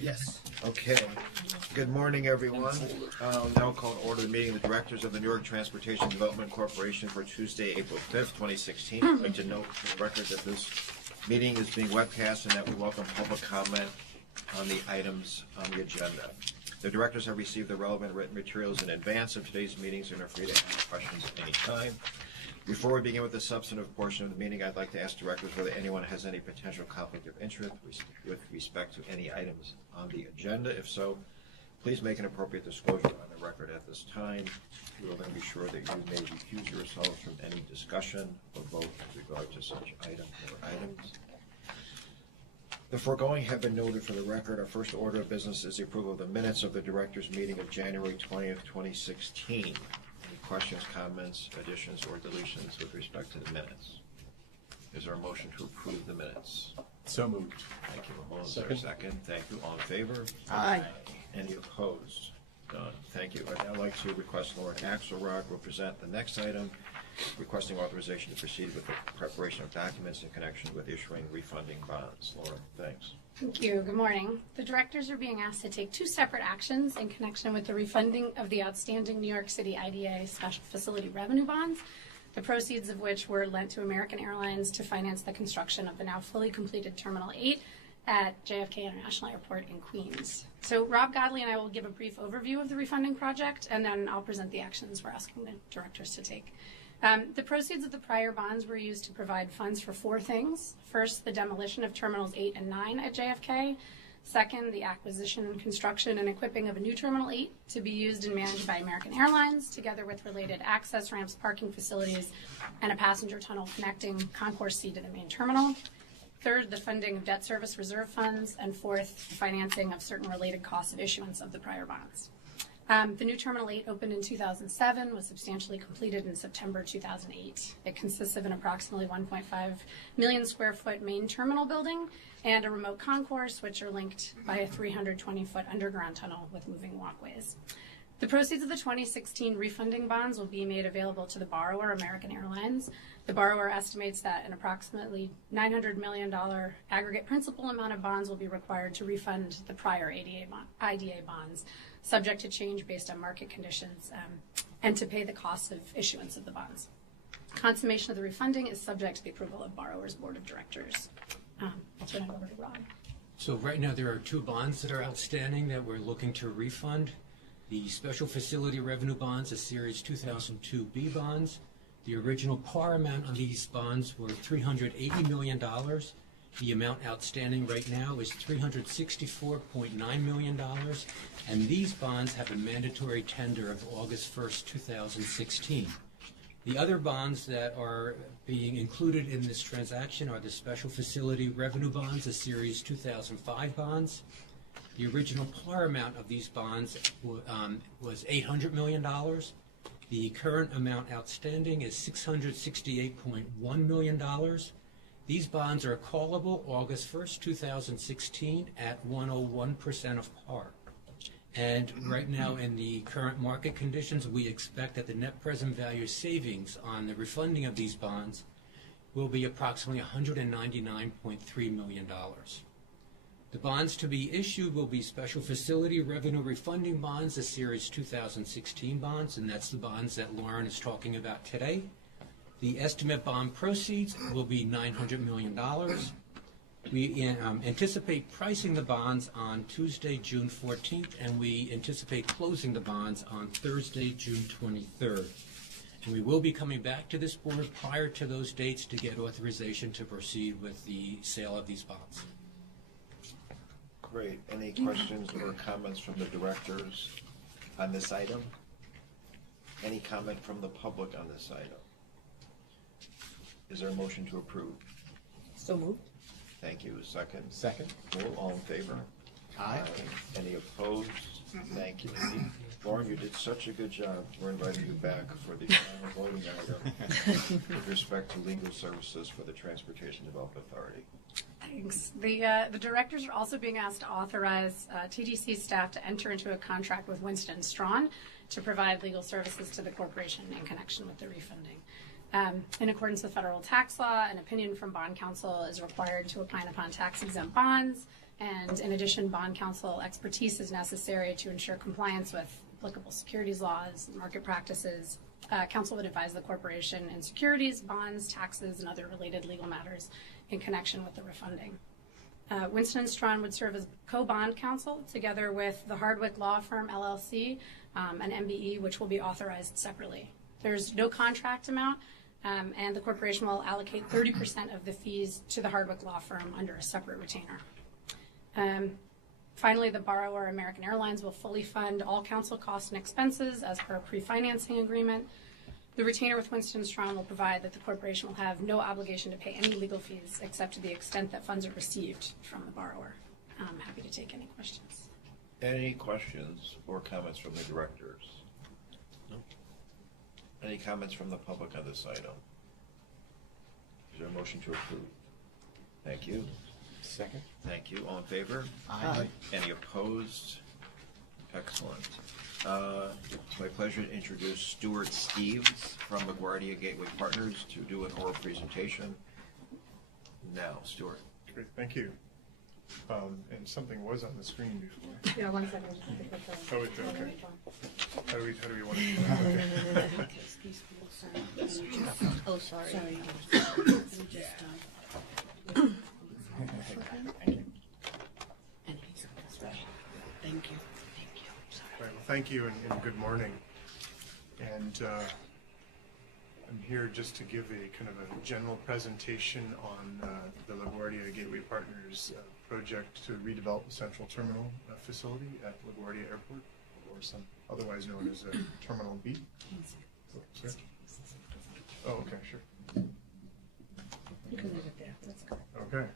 Yes. Okay. Good morning, everyone. Now call to order the meeting of the directors of the New York Transportation Development Corporation for Tuesday, April 5th, 2016. I'd like to note for the record that this meeting is being webcast and that we welcome public comment on the items on the agenda. The directors have received the relevant written materials in advance of today's meetings and are free to ask questions at any time. Before we begin with the substantive portion of the meeting, I'd like to ask directors whether anyone has any potential conflict of interest with respect to any items on the agenda. If so, please make an appropriate disclosure on the record at this time. We will then be sure that you may recuse yourselves from any discussion or vote with regard to such item or items. The foregoing have been noted for the record. Our first order of business is the approval of the minutes of the directors' meeting of January 20th, 2016. Questions, comments, additions, or deletions with respect to the minutes? Is there a motion to approve the minutes? So moved. Thank you. Is there a second? Thank you. All in favor? Aye. Any opposed? None. Thank you. I'd now like to request Lauren Axelrod will present the next item, requesting authorization to proceed with the preparation of documents in connection with issuing refunding bonds. Lauren, thanks. Thank you. Good morning. The directors are being asked to take two separate actions in connection with the refunding of the outstanding New York City IDA Special Facility Revenue Bonds, the proceeds of which were lent to American Airlines to finance the construction of the now fully completed Terminal 8 at JFK International Airport in Queens. So Rob Godley and I will give a brief overview of the refunding project, and then I'll present the actions we're asking the directors to take. The proceeds of the prior bonds were used to provide funds for four things. First, the demolition of Terminals 8 and 9 at JFK. Second, the acquisition, construction, and equipping of a new Terminal 8 to be used and managed by American Airlines, together with related access ramps, parking facilities, and a passenger tunnel connecting Concourse C to the main terminal. Third, the funding of debt service reserve funds. And fourth, financing of certain related costs of issuance of the prior bonds. The new Terminal 8 opened in 2007, was substantially completed in September 2008. It consists of an approximately 1.5 million square foot main terminal building and a remote concourse, which are linked by a 320-foot underground tunnel with moving walkways. The proceeds of the 2016 refunding bonds will be made available to the borrower, American Airlines. The borrower estimates that an approximately $900 million aggregate principal amount of bonds will be required to refund the prior IDA bonds, subject to change based on market conditions, and to pay the costs of issuance of the bonds. Consummation of the refunding is subject to the approval of borrower's board of directors. I'll turn it over to Rob. So right now there are two bonds that are outstanding that we're looking to refund. The Special Facility Revenue Bonds, a Series 2002B bonds. The original par amount on these bonds were $380 million. The amount outstanding right now is $364.9 million, and these bonds have a mandatory tender of August 1st, 2016. The other bonds that are being included in this transaction are the Special Facility Revenue Bonds, a Series 2005 bonds. The original par amount of these bonds was $800 million. The current amount outstanding is $668.1 million. These bonds are callable August 1st, 2016 at 101% of par. And right now in the current market conditions, we expect that the net present value savings on the refunding of these bonds will be approximately $199.3 million. The bonds to be issued will be Special Facility Revenue Refunding Bonds, the Series 2016 bonds, and that's the bonds that Lauren is talking about today. The estimate bond proceeds will be $900 million. We anticipate pricing the bonds on Tuesday, June 14th, and we anticipate closing the bonds on Thursday, June 23rd. And we will be coming back to this board prior to those dates to get authorization to proceed with the sale of these bonds. Great. Any questions or comments from the directors on this item? Any comment from the public on this item? Is there a motion to approve? So moved. Thank you. Second? Second. Cool. All in favor? Aye. Any opposed? Thank you. Lauren, you did such a good job. We're inviting you back for the final voting item with respect to legal services for the Transportation Development Authority. Thanks. The directors are also being asked to authorize TDC staff to enter into a contract with Winston & Strawn to provide legal services to the corporation in connection with the refunding. In accordance with federal tax law, an opinion from bond counsel is required to opine upon tax-exempt bonds, And in addition, bond counsel expertise is necessary to ensure compliance with applicable securities laws, market practices. Counsel would advise the corporation in securities, bonds, taxes, and other related legal matters in connection with the refunding. Winston & Strawn would serve as co-bond counsel together with the Hardwick Law Firm, LLC, an MBE, which will be authorized separately. There's no contract amount, and the corporation will allocate 30% of the fees to the Hardwick Law Firm under a separate retainer. Finally, the borrower, American Airlines, will fully fund all counsel costs and expenses as per a pre-financing agreement. The retainer with Winston & Strawn will provide that the corporation will have no obligation to pay any legal fees except to the extent that funds are received from the borrower. I'm happy to take any questions. Any questions or comments from the directors? No. Any comments from the public on this item? Is there a motion to approve? Thank you. Second. Thank you. All in favor? Aye. Any opposed? Excellent. It's my pleasure to introduce Stuart Steves from LaGuardia Gateway Partners to do an oral presentation. Now, Stuart. Great, thank you. And something was on the screen before. Yeah, 1 second. Oh, it's okay. How do we want to do that? Okay. Oh, sorry. Thank you. Thank you. All right, well, thank you and good morning. And I'm here just to give a kind of a general presentation on the LaGuardia Gateway Partners project to redevelop the Central Terminal facility at LaGuardia Airport, or some otherwise known as Terminal B. Oh, sorry. Oh, okay, sure. You can leave it there. That's good. Okay.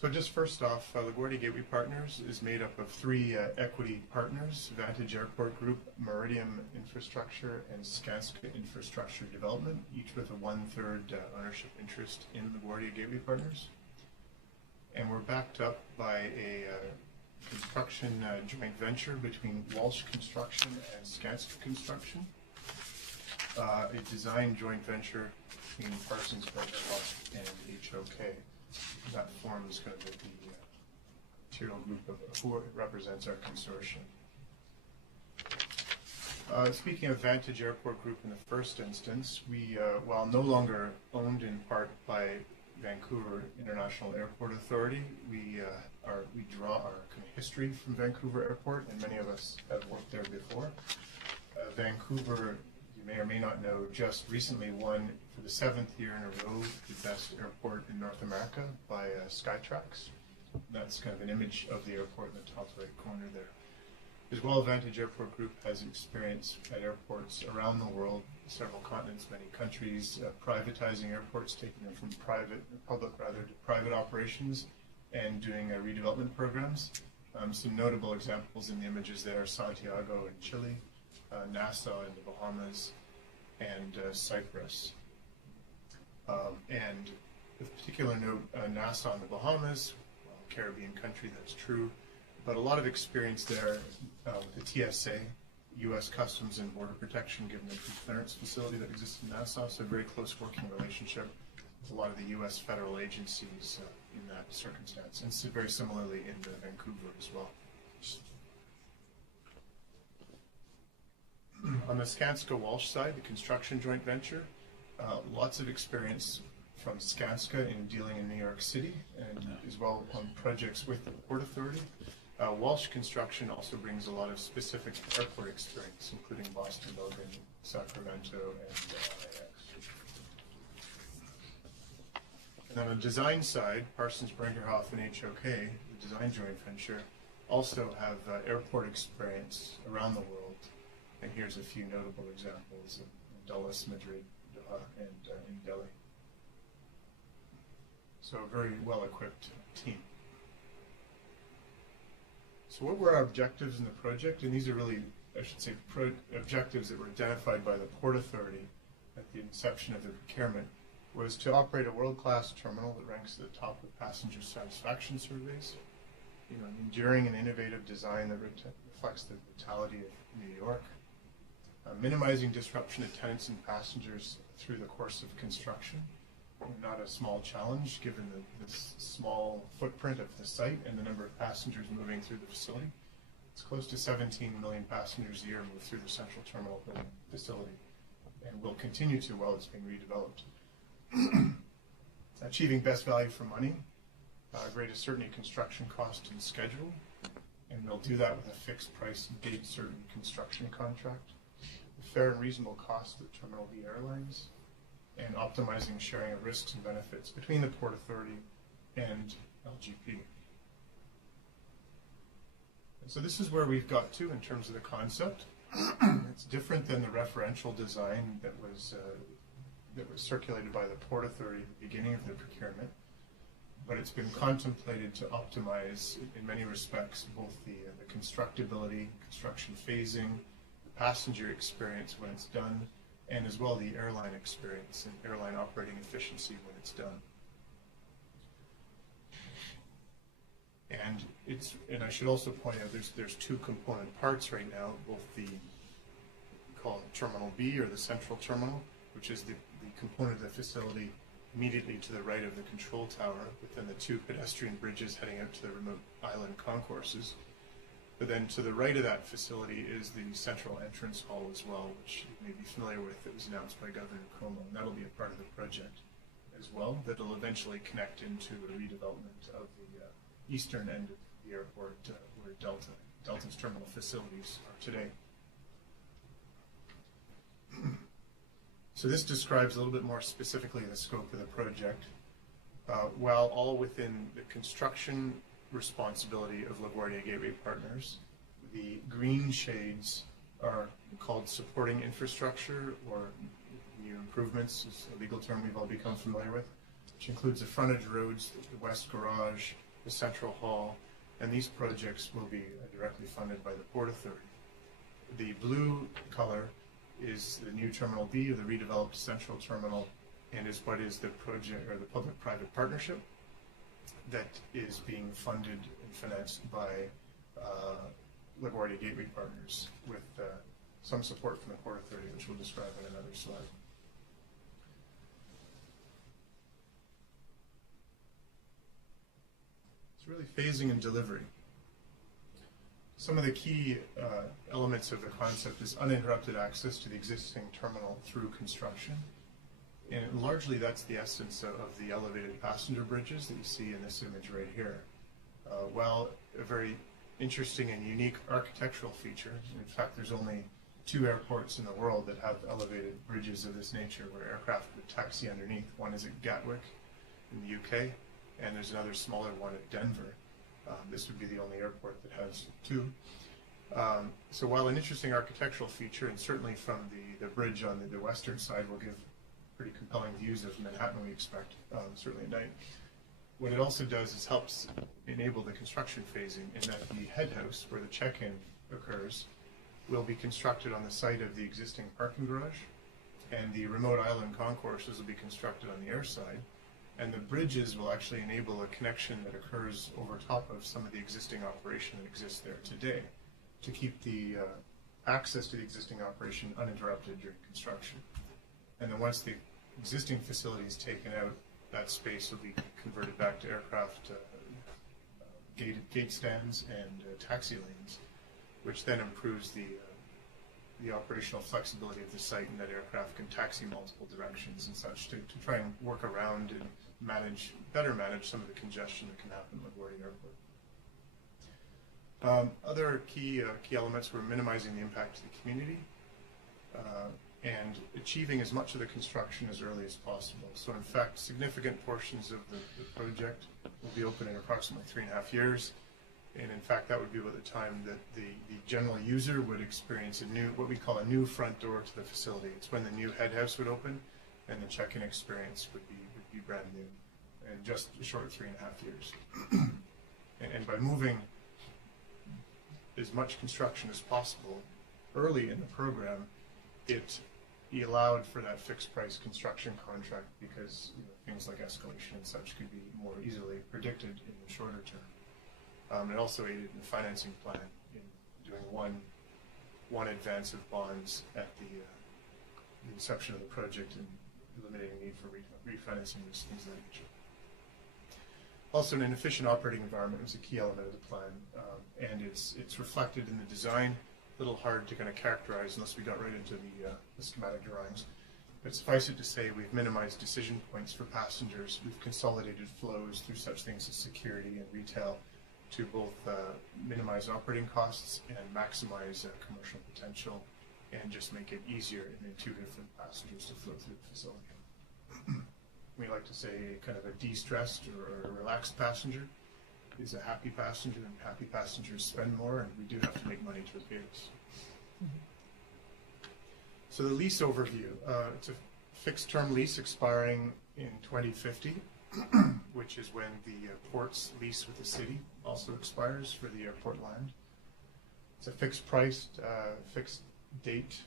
So just first off, LaGuardia Gateway Partners is made up of three equity partners: Vantage Airport Group, Meridian Infrastructure, and Skanska Infrastructure Development, each with a 1/3 ownership interest in LaGuardia Gateway Partners. And we're backed up by a construction joint venture between Walsh Construction and Skanska Construction, a design joint venture between Parsons Brinckerhoff and HOK. That forms kind of the material group of who represents our consortium. Speaking of Vantage Airport Group in the first instance, we, while no longer owned in part by Vancouver International Airport Authority, we draw our kind of history from Vancouver Airport, and many of us have worked there before. Vancouver, you may or may not know, just recently won for the 7th year in a row the best airport in North America by Skytrax. That's kind of an image of the airport in the top right corner there. As well, Vantage Airport Group has experience at airports around the world, several continents, many countries, privatizing airports, taking them from public to private operations, and doing redevelopment programs. Some notable examples in the images there: Santiago in Chile, Nassau in the Bahamas, and Cyprus. And with particular note, Nassau in the Bahamas, well, Caribbean country, that's true, but a lot of experience there with the TSA, U.S. Customs and Border Protection, given the clearance facility that exists in Nassau, so a very close working relationship with a lot of the U.S. federal agencies in that circumstance, and so very similarly in Vancouver as well. On the Skanska Walsh side, the construction joint venture, lots of experience from Skanska in dealing in New York City, and as well on projects with the Port Authority. Walsh Construction also brings a lot of specific airport experience, including Boston, Logan, Sacramento, and LAX. And on the design side, Parsons Brinckerhoff and HOK, the design joint venture, also have airport experience around the world. And here's a few notable examples of Dulles, Madrid, Doha, and in Delhi. So a very well-equipped team. So what were our objectives in the project? And these are really, I should say, objectives that were identified by the Port Authority at the inception of the procurement, was to operate a world-class terminal that ranks at the top of passenger satisfaction surveys, an enduring and innovative design that reflects the vitality of New York, minimizing disruption to tenants and passengers through the course of construction, not a small challenge given the small footprint of the site and the number of passengers moving through the facility. It's close to 17 million passengers a year move through the central terminal building facility, and will continue to while it's being redeveloped. Achieving best value for money, greatest certainty construction cost and schedule, and we'll do that with a fixed price date certain construction contract, fair and reasonable cost of Terminal B airlines, and optimizing sharing of risks and benefits between the Port Authority and LGP. And so this is where we've got to in terms of the concept. It's different than the referential design that was circulated by the Port Authority at the beginning of the procurement, but it's been contemplated to optimize, in many respects, both the constructability, construction phasing, the passenger experience when it's done, and as well the airline experience and airline operating efficiency when it's done. And I should also point out there's two component parts right now, both the call it Terminal B or the central terminal, which is the component of the facility immediately to the right of the control tower, within the two pedestrian bridges heading out to the remote island concourses. But then to the right of that facility is the central entrance hall as well, which you may be familiar with. It was announced by Governor Cuomo, and that'll be a part of the project as well. That'll eventually connect into a redevelopment of the eastern end of the airport, where Delta's terminal facilities are today. So this describes a little bit more specifically the scope of the project. While all within the construction responsibility of LaGuardia Gateway Partners, the green shades are called supporting infrastructure, or new improvements is a legal term we've all become familiar with, which includes the frontage roads, the west garage, the central hall, and these projects will be directly funded by the Port Authority. The blue color is the new Terminal B, or the redeveloped central terminal, and is what is the project, or the public-private partnership that is being funded and financed by LaGuardia Gateway Partners, with some support from the Port Authority, which we'll describe in another slide. It's really phasing and delivery. Some of the key elements of the concept is uninterrupted access to the existing terminal through construction. And largely that's the essence of the elevated passenger bridges that you see in this image right here. While a very interesting and unique architectural feature, in fact there's only 2 airports in the world that have elevated bridges of this nature where aircraft would taxi underneath. One is at Gatwick in the UK, and there's another smaller one at Denver. This would be the only airport that has 2. So while an interesting architectural feature, and certainly from the bridge on the western side will give pretty compelling views of Manhattan, we expect, certainly at night, what it also does is helps enable the construction phasing, in that the head house, where the check-in occurs, will be constructed on the site of the existing parking garage, and the remote island concourses will be constructed on the air side. And the bridges will actually enable a connection that occurs over top of some of the existing operation that exists there today, to keep the access to the existing operation uninterrupted during construction. And then once the existing facility is taken out, that space will be converted back to aircraft gate stands and taxi lanes, which then improves the operational flexibility of the site, and that aircraft can taxi multiple directions and such to try and work around and better manage some of the congestion that can happen at LaGuardia Airport. Other key elements were minimizing the impact to the community and achieving as much of the construction as early as possible. So in fact, significant portions of the project will be open in approximately 3.5 years. And in fact, that would be about the time that the general user would experience what we call a new front door to the facility. It's when the new head house would open, and the check-in experience would be brand new, and just a short 3.5 years. and by moving as much construction as possible early in the program, it allowed for that fixed price construction contract, because things like escalation and such could be more easily predicted in the shorter term. It also aided in the financing plan in doing one advance of bonds at the inception of the project, and eliminating the need for refinancing risk, things of that nature. Also, an efficient operating environment was a key element of the plan, and it's reflected in the design. A little hard to kind of characterize unless we got right into the schematic drawings. But suffice it to say, we've minimized decision points for passengers. We've consolidated flows through such things as security and retail to both minimize operating costs and maximize commercial potential, and just make it easier and intuitive for passengers to flow through the facility. We like to say kind of a de-stressed or a relaxed passenger is a happy passenger, and happy passengers spend more, and we do have to make money to repay this. So the lease overview, it's a fixed term lease expiring in 2050, which is when the port's lease with the city also expires for the airport land. It's a fixed price, fixed date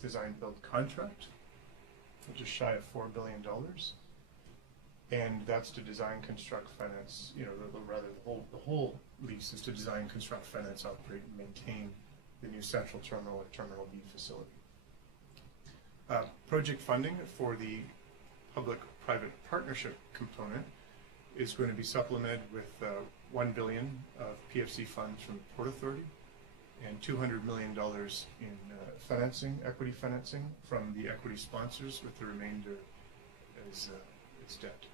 design build contract, just shy of $4 billion. And that's to design, construct, finance, the whole lease is to design, construct, finance, operate, and maintain the new central terminal at Terminal B facility. Project funding for the public-private partnership component is going to be supplemented with $1 billion of PFC funds from the Port Authority and $200 million in financing, equity financing from the equity sponsors, with the remainder as debt.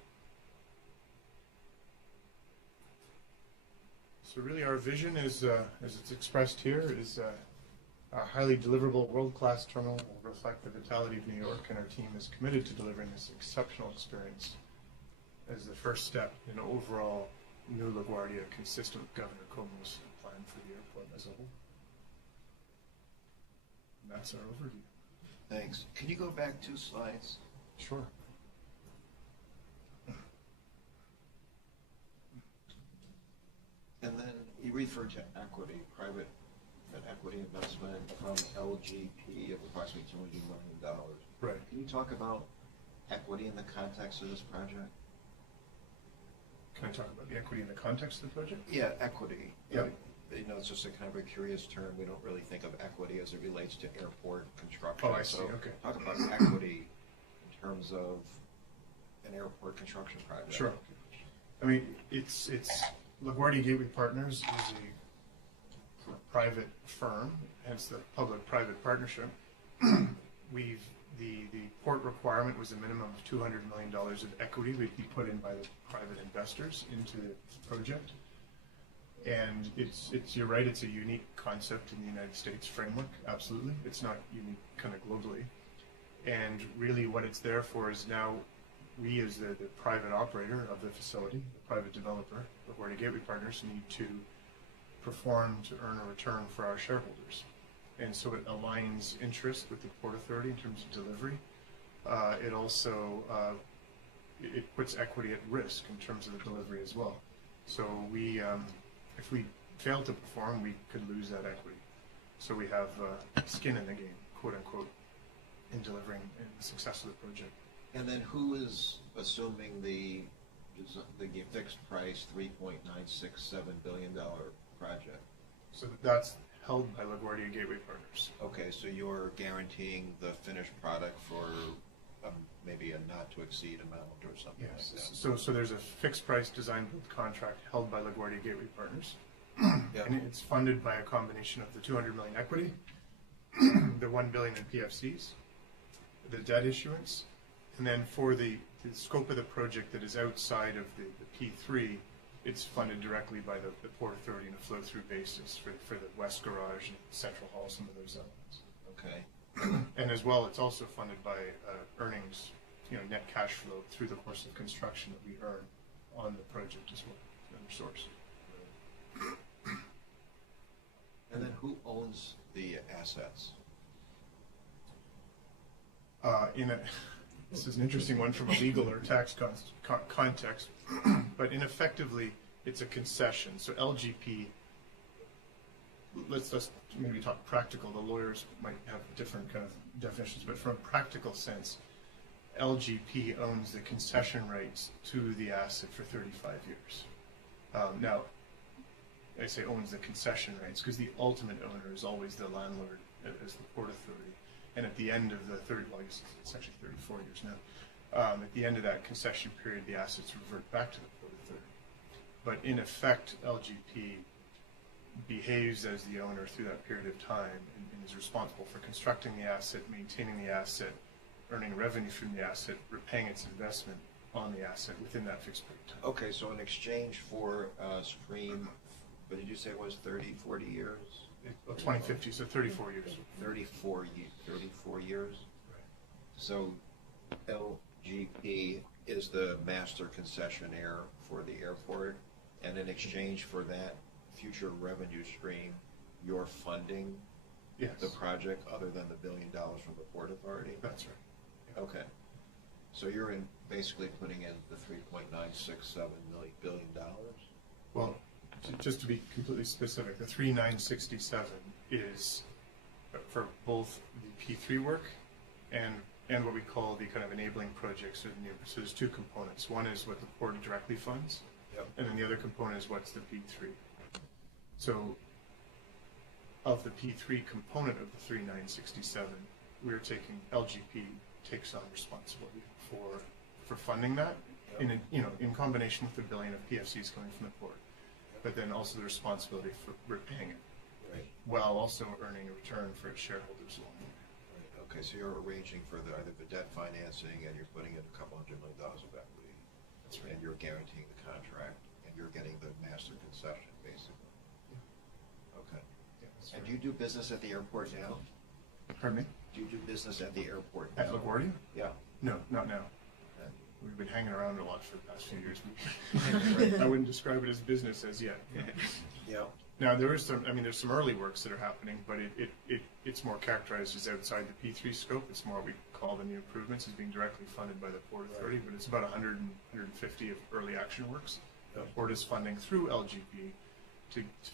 So really our vision is, as it's expressed here, is a highly deliverable world-class terminal will reflect the vitality of New York, and our team is committed to delivering this exceptional experience as the first step in overall new LaGuardia consistent with Governor Cuomo's plan for the airport as a whole. And that's our overview. Thanks. Can you go back 2 slides? Sure. And then you referred to equity, private equity investment from LGP of approximately $200 million. Right. Can you talk about equity in the context of this project? Can I talk about the equity in the context of the project? Yeah, equity. Yeah. It's just a kind of a curious term. We don't really think of equity as it relates to airport construction. Oh, I see. So Okay. talk about equity in terms of an airport construction project. Sure. I mean, it's LaGuardia Gateway Partners is a private firm, hence the public-private partnership. The port requirement was a minimum of $200 million of equity would be put in by the private investors into the project. And you're right, it's a unique concept in the United States framework, absolutely. It's not unique kind of globally. And really what it's there for is now we as the private operator of the facility, the private developer, LaGuardia Gateway Partners, need to perform to earn a return for our shareholders. And so it aligns interest with the Port Authority in terms of delivery. It also it puts equity at risk in terms of the delivery as well. So we, if we fail to perform, we could lose that equity. So we have skin in the game, quote unquote, in delivering the success of the project. And then who is assuming the fixed price $3.967 billion project? So that's held by LaGuardia Gateway Partners. Okay, so you're guaranteeing the finished product for maybe a not-to-exceed amount or something Yes. like that. So there's a fixed price design build contract held by LaGuardia Gateway Partners. Yep. And it's funded by a combination of the $200 million equity, the $1 billion in PFCs, the debt issuance, and then for the scope of the project that is outside of the P3, it's funded directly by the Port Authority on a flow-through basis for the West Garage and Central Hall, some of those elements. Okay. And as well, it's also funded by earnings, net cash flow through the course of construction that we earn on the project as well, another source. And then who owns the assets? This is an interesting one from a legal or tax context, but ineffectively, it's a concession. So LGP, let's maybe talk practical. The lawyers might have different kind of definitions, but from a practical sense, LGP owns the concession rights to the asset for 35 years. Now, I say owns the concession rights because the ultimate owner is always the landlord as the Port Authority. And at the end of the well, I guess it's actually 34 years now. At the end of that concession period, the assets revert back to the Port Authority. But in effect, LGP behaves as the owner through that period of time and is responsible for constructing the asset, maintaining the asset, earning revenue from the asset, repaying its investment on the asset within that fixed period of time. Okay, so in exchange for a stream, what did you say it was, 30, 40 years? 2050, so 34 years. 34 years? Right. So LGP is the master concessionaire for the airport, and in exchange for that future revenue stream, you're funding Yes. the project other than the $1 billion from the Port Authority? That's right. Okay. So you're basically putting in the $3.967 billion? Well, just to be completely specific, the 3,967 is for both the P3 work and what we call the kind of enabling projects. So there's two components. One is what the port directly funds, Yep. and then the other component is what's the P3. So of the P3 component of the 3,967, we're taking, LGP takes on responsibility for funding that, Yep. in combination with the $1 billion of PFCs coming from the port, but then also the responsibility for repaying it, Right. while also earning a return for its shareholders along the way. Right. Okay, so you're arranging for either the debt financing, and you're putting in a couple $100 million of equity, That's right. and you're guaranteeing the contract, and you're getting the master concession, basically. Okay. Yeah, that's And right. do you do business at the airport now? Pardon me? Do you do business at the airport At now? LaGuardia? Yeah. No, not now. And- We've been hanging around a lot for the past few years. I wouldn't describe it as business as yet. Yeah. Now, there's some early works that are happening, but it's more characterized as outside the P3 scope. It's more what we call the new improvements as being directly funded by the Port Authority, but it's about 150 of early action works. The Port is funding through LGP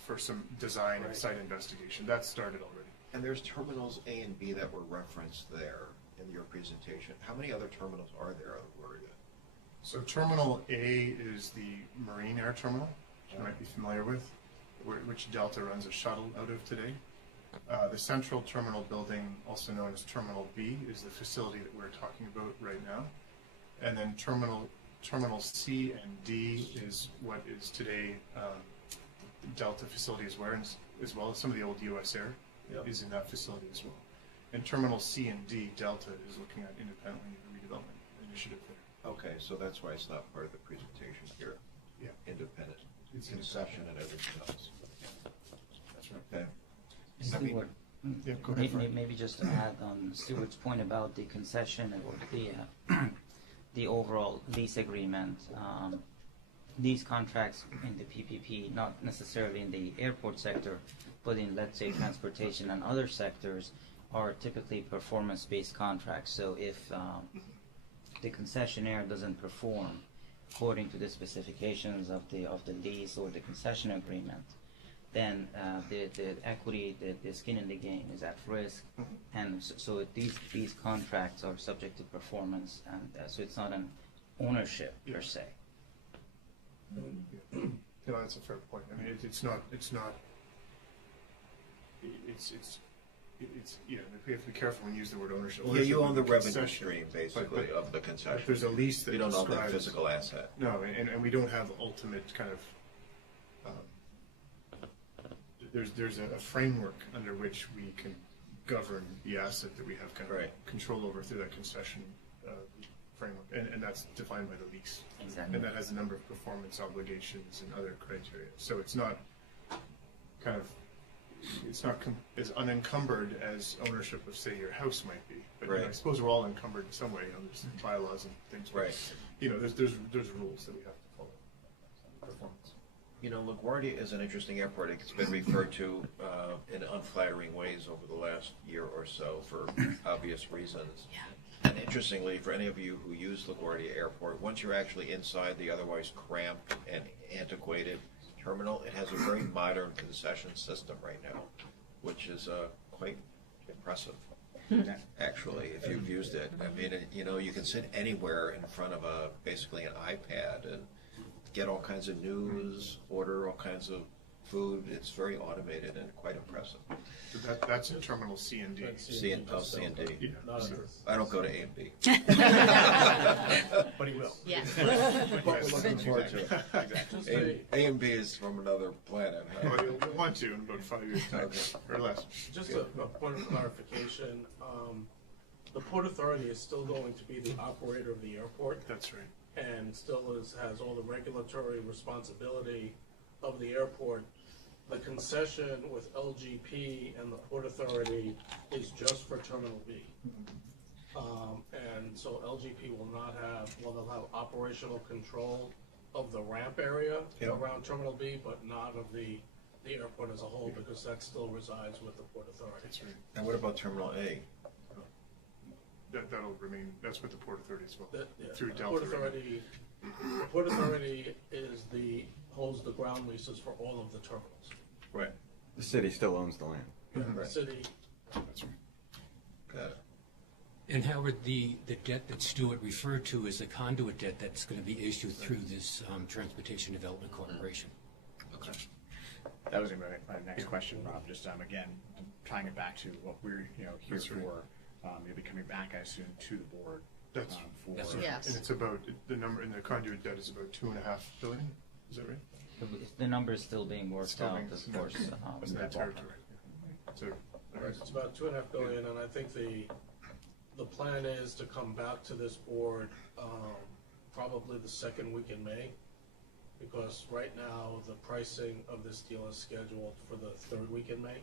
for some design and Right. site investigation. That's started already. And there's terminals A and B that were referenced there in your presentation. How many other terminals are there at LaGuardia? So Terminal A is the Marine Air Terminal, which you might be familiar with, which Delta runs a shuttle out of today. The Central Terminal building, also known as Terminal B, is the facility that we're talking about right now. And then Terminal C and D is what is today Delta facility as well as some of the old US Air Yep. is in that facility as well. And Terminal C and D, Delta is looking at independently the redevelopment initiative there. Okay, so that's why it's not part of the presentation here. Yeah. Independent It's concession and everything else. That's right. Okay. Stewart, Yeah, go ahead, Frank. maybe just to add on Stewart's point about the concession or the overall lease agreement. These contracts in the PPP, not necessarily in the airport sector, but in, let's say, transportation and other sectors, are typically performance-based contracts. So if the concessionaire doesn't perform according to the specifications of the lease or the concession agreement, then the equity, the skin in the game is at risk, and so these contracts are subject to performance, and so it's not an ownership per se. That's a fair point. I mean, we have to be careful when we use the word ownership. Yeah, you own the of revenue concession, stream, basically, of the concession. But there's a lease that You don't own the describes- physical asset. No, and we don't have ultimate kind of, there's a framework under which we can govern the asset that we have kind of Right. control over through that concession framework, and that's defined by the lease. Exactly. And that has a number of performance obligations and other criteria. So it's not kind of, it's not as unencumbered as ownership of, say, your house might be. But Right. I suppose we're all encumbered in some way. There's bylaws and things. But, Right. there's rules that we have to follow. Performance. LaGuardia is an interesting airport. It's been referred to in unflattering ways over the last year or so for obvious reasons. Yeah. And interestingly, for any of you who use LaGuardia Airport, once you're actually inside the otherwise cramped and antiquated terminal, it has a very modern concession system right now, which is quite impressive, actually, if you've used it. I mean, you can sit anywhere in front of basically an iPad and get all kinds of news, order all kinds of food. It's very automated and quite impressive. So that's in Terminal C and D. C and D. Yeah. I don't go to A and B. But he will. Yes. But we're looking forward to it. Exactly. A and B is from another planet. Huh? Well, you'll want to in about 5 years' time, or less. Just a point of clarification, the Port Authority is still going to be the operator of the airport That's right. and still has all the regulatory responsibility of the airport. The concession with LGP and the Port Authority is just for Terminal B. And so LGP will not have, well, they'll have operational control of the ramp area Yep. around Terminal B, but not of the airport as a whole, because that still resides with the Port Authority. That's right. And what about Terminal A? That'll remain, that's with the Port Authority as well, Yeah, through the Delta. Port Authority holds the ground leases for all of the terminals. Right. The city still owns the land. The Right. city, That's right. Got it. And Howard, the debt that Stuart referred to is a conduit debt that's going to be issued through this Transportation Development Corporation. Okay. That was gonna be my next question, Rob. Just again, tying it back to what we're here That's right. for. You'll be coming back, I assume, to the board. That's for. That's right. Yes. And it's about, the number in the conduit debt is about $2.5 billion, is that right? The number is still being worked Still out, being- of course. In that territory. So, it's about $2.5 billion, and I think the plan is to come back to this board probably the second week in May, because right now the pricing of this deal is scheduled for the third week in May,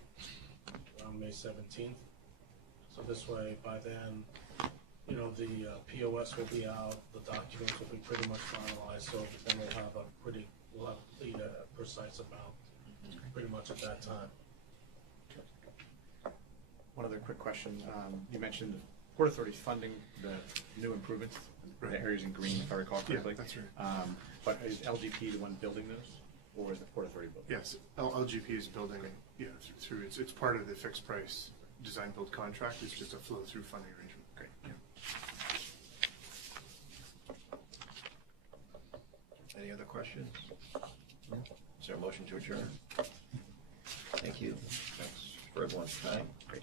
around May 17th. So this way, by then, the POS will be out, the documents will be pretty much finalized, so then we'll have the precise amount pretty much at that time. One other quick question. You mentioned the Port Authority funding the new improvements, Right. the areas in green, if I recall yeah, correctly. that's right. But is LGP the one building those, or is the Port Authority building? Yes, LGP is building, through, it's part of the fixed price design build contract, it's just a flow-through funding arrangement. Great. Yeah. Any other questions? Is there a motion to adjourn? Thank you. Thanks for everyone's time. Great.